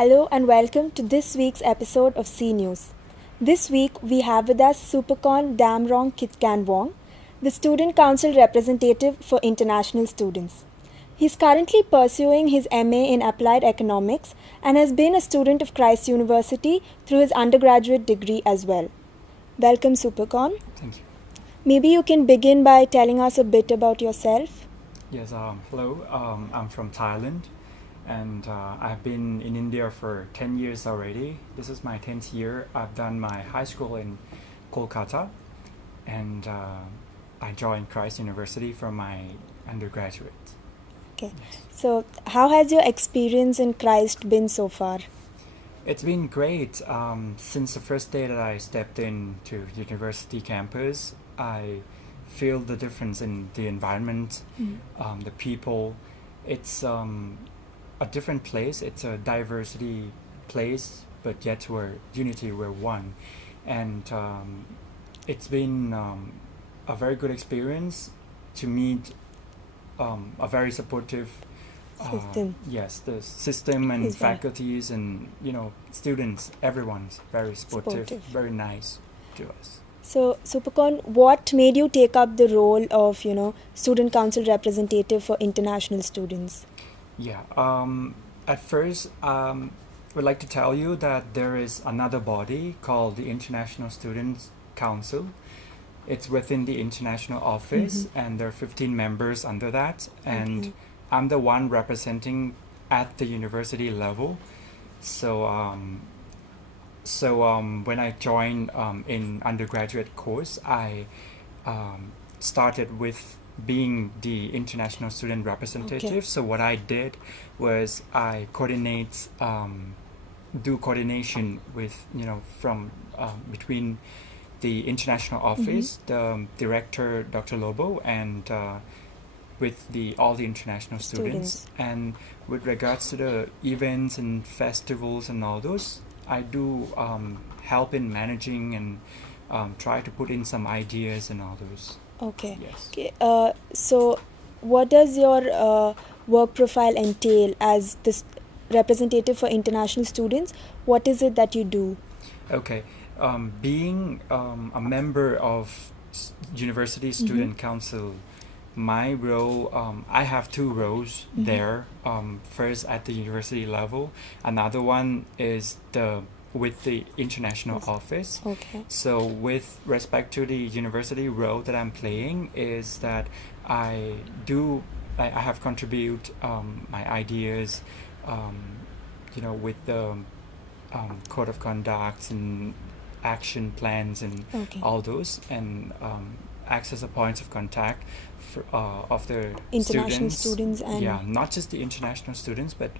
Hello and welcome to this week's episode of Cnews. This week we have with us Supphokan Damrongkitkanwong, the Student Council representative for international students. He is currently pursuing his MA in Applied Economics and has been a student of Christ University through his undergraduate degree as well. Welcome, Supphokan. Thank you. Maybe you can begin by telling us a bit about yourself. Yes, hello. I'm from Thailand, and I've been in India for 10 years already. This is my 10th year. I've done my high school in Kolkata, and I joined Christ University for my undergraduate. Okay. Yes. So, how has your experience in Christ been so far? It's been great. Since the first day that I stepped into university campus, I feel the difference in the environment, the people. It's a different place. It's a diversity place, but yet we're unity. We're one, and it's been a very good experience to meet a very supportive System. Yes, the system and Is there. faculties and students. Everyone's very supportive, Supportive. very nice to us. So, Supphokan, what made you take up the role of, Student Council representative for international students? Yeah. At first, would like to tell you that there is another body called the International Students Council. It's within the international office, and there are 15 members under that, and Okay. I'm the one representing at the university level. So, when I joined in undergraduate course, I started with being the international student representative. Okay. So what I did was I do coordination with from between the international office, the director Dr. Lobo, and with all the international students. And with regards to the events and festivals and all those, I do help in managing and try to put in some ideas and all those. Okay. Yes. Okay. So, what does your work profile entail as this representative for international students? What is it that you do? Okay. Being a member of University Student Council, my role, I have two roles there. First at the university level, another one is with the international office. Okay. So with respect to the university role that I'm playing is that I have contribute my ideas, with the code of conduct and action plans and Okay. all those, and acts as a point of contact of the International students and yeah, not just the international students, but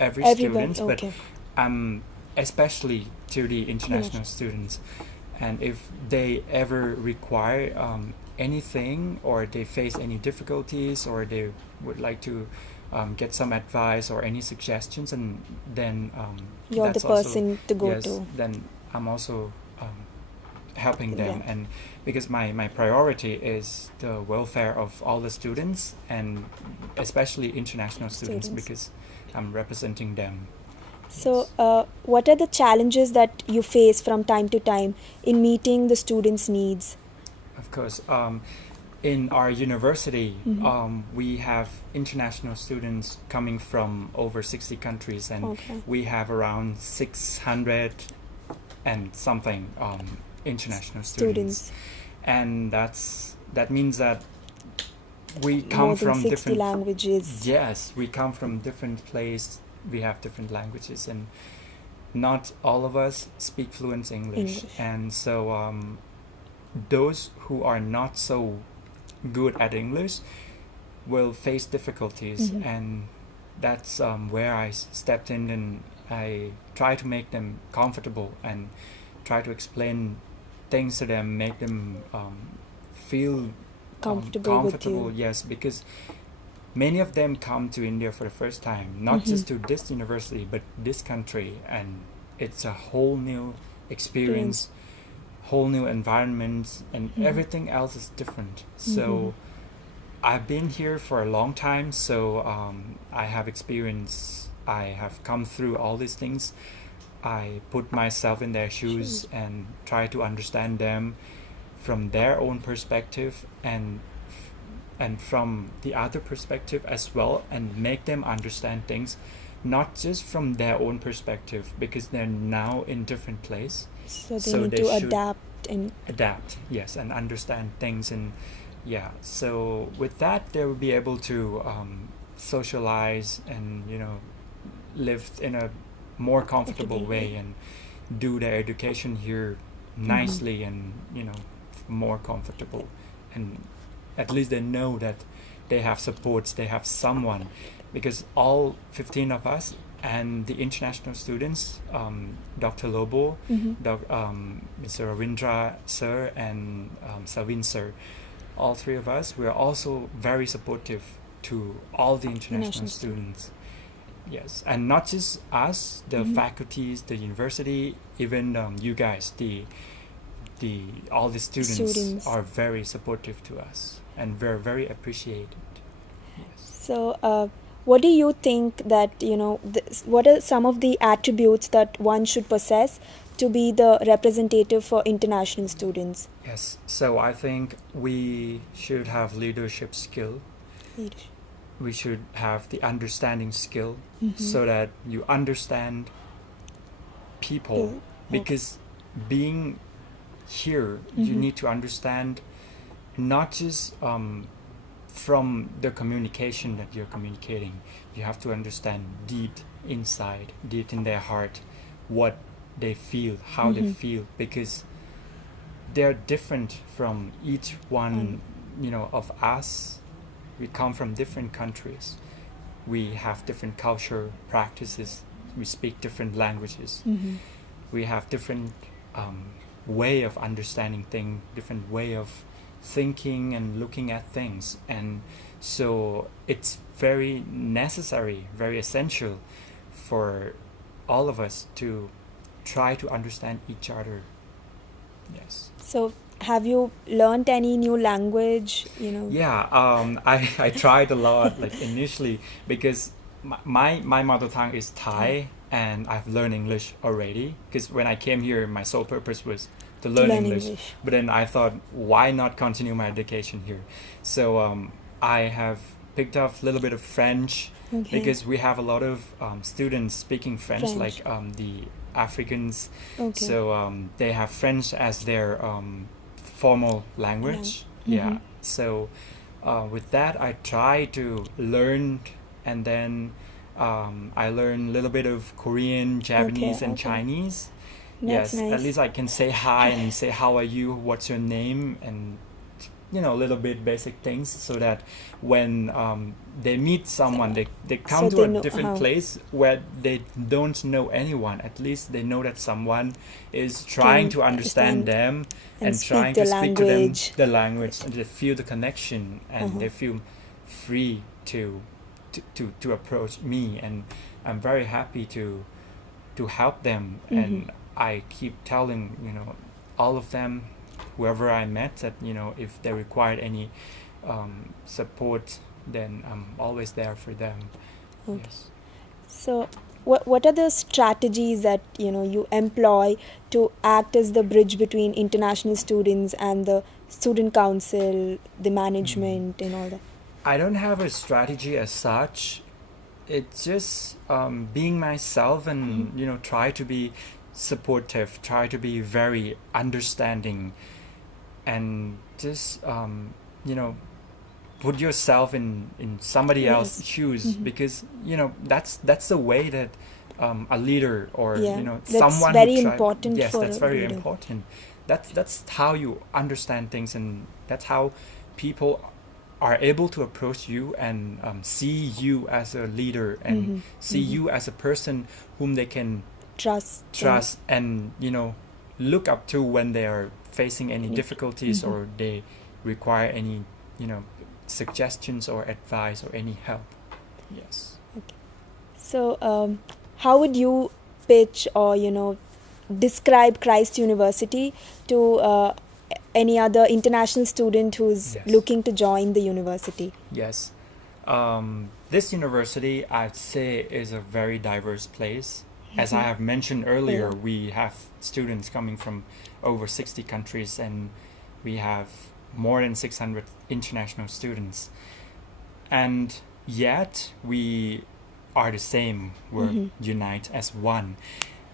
every everyone. students, Okay. but especially to the international students. And if they ever require anything, or they face any difficulties, or they would like to get some advice or any suggestions, and then You're the that's also- person to go yes, to. then I'm also helping them. Yeah. And because my priority is the welfare of all the students, and especially international students, because I'm representing them. So, what are the challenges that you face from time to time in meeting the students' needs? Of course, in our university, we have international students coming from over 60 countries, and Okay. we have around 600 and something international students. And that means that we come More than from 60 different languages. Yes, we come from different places. We have different languages, and not all of us speak fluent English. And so those who are not so good at English will face difficulties, and that's where I stepped in, and I try to make them comfortable and try to explain things to them, make them feel Comfortable with you. Yes, because many of them come to India for the first time, not just to this university, but this country, and it's a whole new experience, whole new environment, and everything else is different. So I've been here for a long time, so I have experience I have come through all these things, I put myself in their shoes and try to understand them from their own perspective and from the other perspective as well, and make them understand things not just from their own perspective, because they're now in different place. So they need to adapt, yes, and understand things. And yeah, so with that they will be able to socialize and live in a more comfortable way and do their education here nicely and more comfortable. And at least they know that they have supports, they have someone, because all 15 of us and the international students, Dr. Lobo, Mr. Ravindra sir, and Savin sir, all three of us, we are also very supportive to all the international students. Yes, and not just us, the faculties, the university, even you guys, all the students are very supportive to us, and we're very appreciated. Yes. So, what do you think that what are some of the attributes that one should possess to be the representative for international students? Yes, so I think we should have leadership skill. We should have the understanding skill, so that you understand people, because being here you need to understand not just from the communication that you're communicating. You have to understand deep inside, deep in their heart, what they feel, how they feel, because they're different from each one of us. We come from different countries. We have different culture, practices. We speak different languages. We have different way of understanding things, different way of thinking and looking at things. And so it's very necessary, very essential for all of us to try to understand each other. Yes. So have you learned any new language? Yeah, I tried a lot, like initially, because my mother tongue is Thai, and I've learned English already. Because when I came here, my sole purpose was to learn English. But then I thought, why not continue my education here? So I have picked up a little bit of French, because we have a lot of students speaking French. Like the Africans. So they have French as their formal language. Yeah. So with that, I try to learn, and then I learn a little bit of Korean, Japanese, and Chinese. That's nice. At least I can say hi and say how are you, what's your name, and a little bit basic things, so that when they meet someone, they come to a different place where they don't know anyone. At least they know that someone is trying to understand them and trying to speak to them the language, and they feel the connection, and they feel free to approach me, and I'm very happy to help them. And I keep telling all of them, whoever I met, that if they required any support, then I'm always there for them. Yes. So what are the strategies that you employ to act as the bridge between international students and the student council, the management, and all that? I don't have a strategy as such. It's just being myself, and try to be supportive, try to be very understanding, and just put yourself in somebody else's shoes, because that's the way that a leader, or someone very important. Yes, for that's very leader. important. That's how you understand things, and that's how people are able to approach you and see you as a leader, and see you as a person whom they can trust and look up to when they are facing any difficulties, or they require any suggestions or advice or any help. Yes. Okay. So how would you pitch or describe Christ University to any other international student who's looking to join the university? Yes. this university, I'd say, is a very diverse place. As I have mentioned earlier, Yeah. we have students coming from over 60 countries, and we have more than 600 international students. And yet, we are the same. We're unite as one.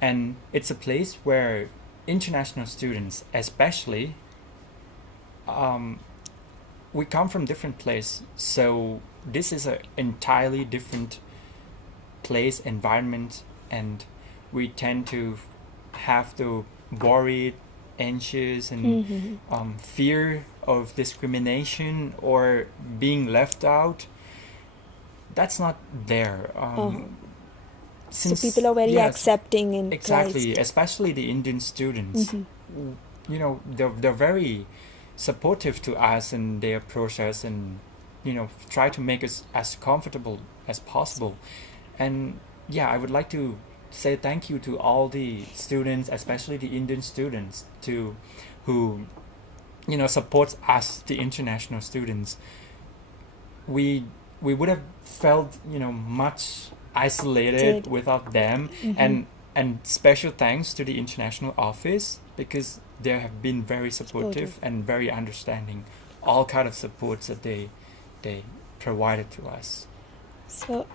And it's a place where international students, especially, we come from different places. So this is an entirely different place, environment, and we tend to have to worry, anxious, and fear of discrimination or being left out. That's not there. So people are very yes, accepting in exactly, Christ. especially the Indian students. You know, they're very supportive to us, and they approach us and, you know, try to make us as comfortable as possible. And yeah, I would like to say thank you to all the students, especially the Indian students, who, you know, supports us, the international students. We would have felt, you know, much isolated without them. And special thanks to the international office, because they have been very supportive and very understanding, all kind of supports that they provided to us. So,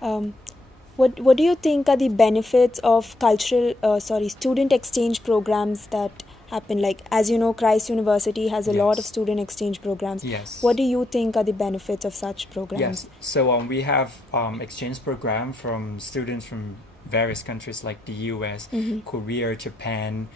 what do you think are the benefits of student exchange programs that happen? Like, as you know, Christ University has a lot of Yes. student exchange programs. Yes. What do you think are the benefits of such programs? Yes. So we have exchange program from students from various countries like the US, Korea, Japan.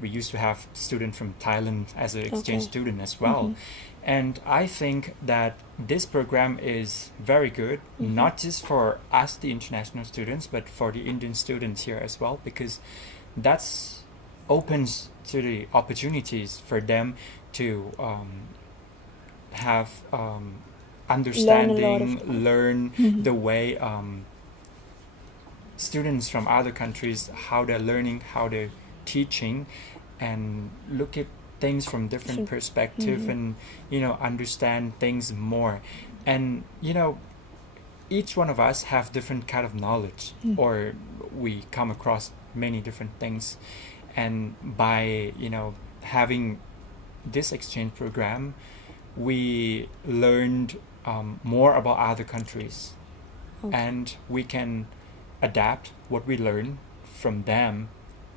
We used to have students from Thailand as an exchange student as well. And I think that this program is very good, not just for us, the international students, but for the Indian students here as well, because that's opens to the opportunities for them to have understanding, learn the way students from other countries, how they're learning, how they're teaching, and look at things from different perspective, and, you know, understand things more. And, you know, each one of us have different kind of knowledge, or we come across many different things. And by, you know, having this exchange program, we learned more about other countries, and we can adapt what we learn from them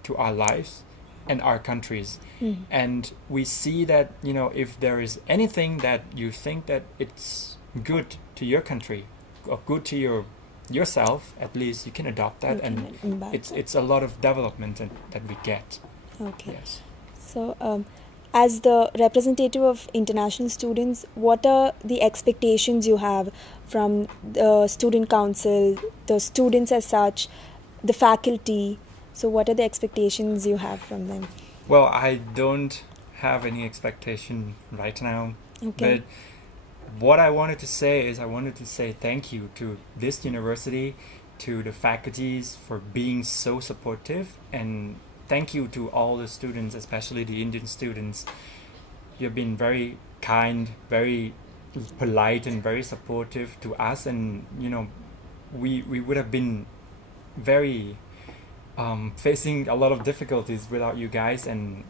to our lives and our countries. And we see that, you know, if there is anything that you think that it's good to your country or good to yourself, at least you can adopt that, and it's a lot of development that we get. Yes. So, as the representative of international students, what are the expectations you have from the student council, the students as such, the faculty? So what are the expectations you have from them? Well, I don't have any expectation right now. But what I wanted to say is, I wanted to say thank you to this university, to the faculties for being so supportive, and thank you to all the students, especially the Indian students. You've been very kind, very polite, and very supportive to us, and, you know, we would have been very facing a lot of difficulties without you guys. And,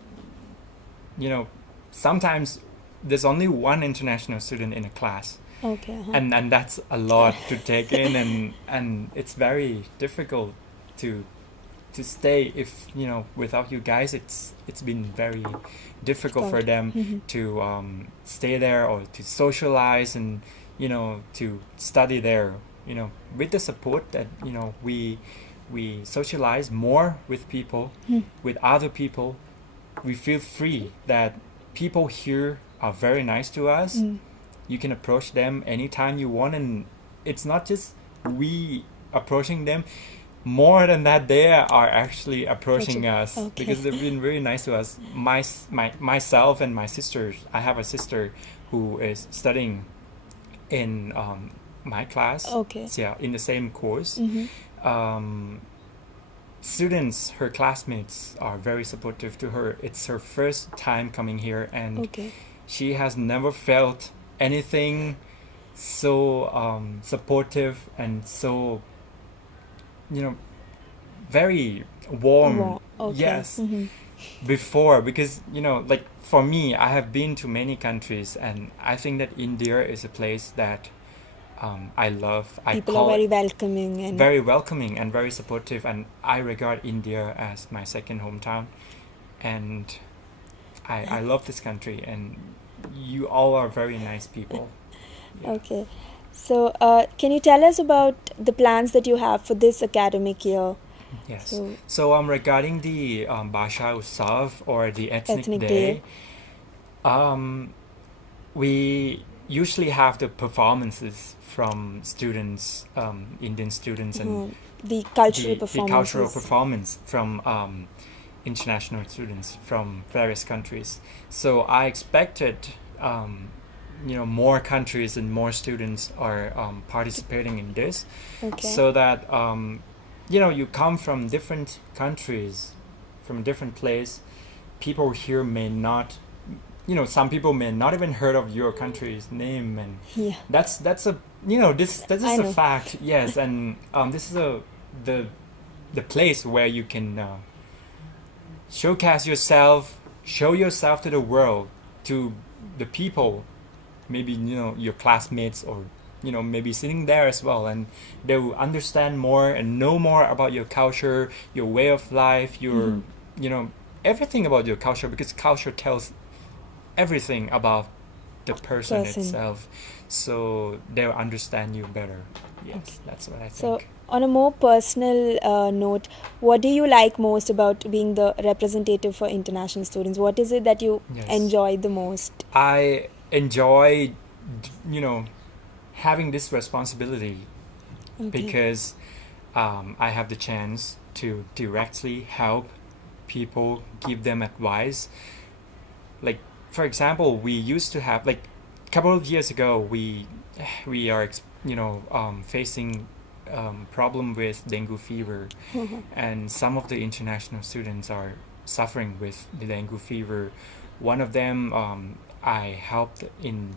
you know, sometimes there's only one international student in a class, and that's a lot to take in, and it's very difficult to stay. If, you know, without you guys, it's been very difficult for them to stay there, or to socialize, and, you know, to study there. You know, with the support that, you know, we socialize more with people, with other people. We feel free that people here are very nice to us. You can approach them anytime you want, and it's not just we approaching them. More than that, they are actually approaching us, because they've been very nice to us. Myself and my sisters, I have a sister who is studying in my class. Yeah, in the same course. Students, her classmates, are very supportive to her. It's her first time coming here, and she has never felt anything so supportive and so, very warm. Okay. Yes. Before, because like for me, I have been to many countries, and I think that India is a place that I love. I People are call very it welcoming and very welcoming and very supportive, and I regard India as my second hometown, and I love this country, and you all are very nice people. Yeah. Okay. So, can you tell us about the plans that you have for this academic year? Yes. So regarding the Bhasha Utsav, or the Ethnic Day, we usually have the performances from students, Indian students, and the cultural the performances. cultural performance from international students from various countries. So I expected, more countries and more students are participating in this, Okay. so that you come from different countries, from a different place. People here may not, some people may not even heard of your country's name, and Yeah. that's a this is I a know. fact. Yes, and this is the place where you can showcase yourself, show yourself to the world, to the people, maybe your classmates, or maybe sitting there as well, and they will understand more and know more about your culture, your way of life, your everything about your culture, because culture tells everything about the person itself, so they'll understand you better. Yes. Okay. That's what I think. So, on a more personal note, what do you like most about being the representative for international students? What is it that you Yes. enjoy the most? I enjoy having this responsibility, Okay. because I have the chance to directly help people, give them advice. Like, for example, we used to have, like, a couple of years ago, we are facing problem with dengue fever, and some of the international students are suffering with the dengue fever. One of them, I helped in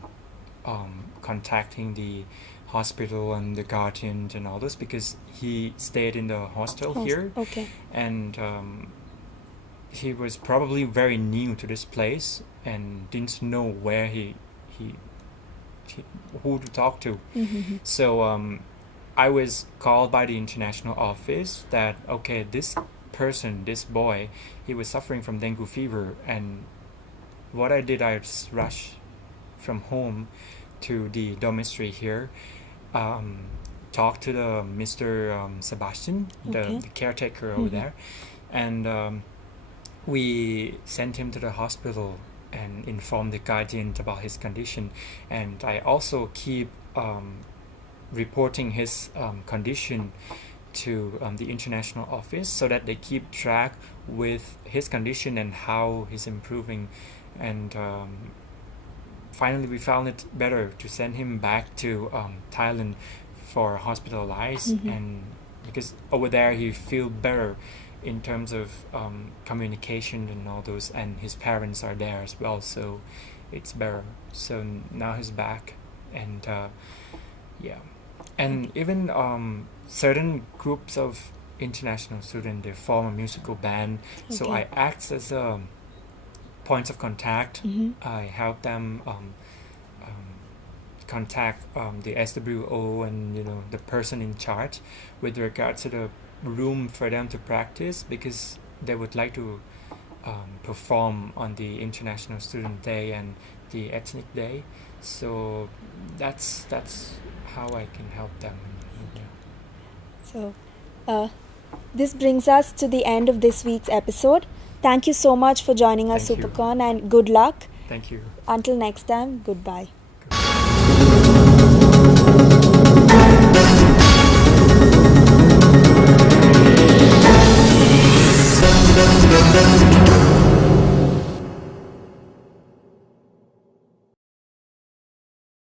contacting the hospital and the guardian and all this, because he stayed in the hostel here, Okay. and he was probably very new to this place and didn't know where he who to talk to. So I was called by the international office that, okay, this person, this boy, he was suffering from dengue fever, and what I did, I just rushed from home to the dormitory here, talked to the Mr. Sebastian, Okay. the caretaker over there, and we sent him to the hospital and informed the guardian about his condition. And I also keep reporting his condition to the international office, so that they keep track with his condition and how he's improving. And finally we found it better to send him back to Thailand for hospitalized, and because over there he feel better in terms of communication and all those, and his parents are there as well, so it's better. So now he's back, and yeah, and even certain groups of international students, they form a musical band. So I act as a point of contact. I help them contact the SWO and the person in charge with regard to the room for them to practice, because they would like to perform on the International Student Day and the Ethnic Day. So that's how I can help them. So, this brings us to the end of this week's episode. Thank you so much for joining us, Thank you. Supphokan, and good luck. Thank you. Until next time, goodbye.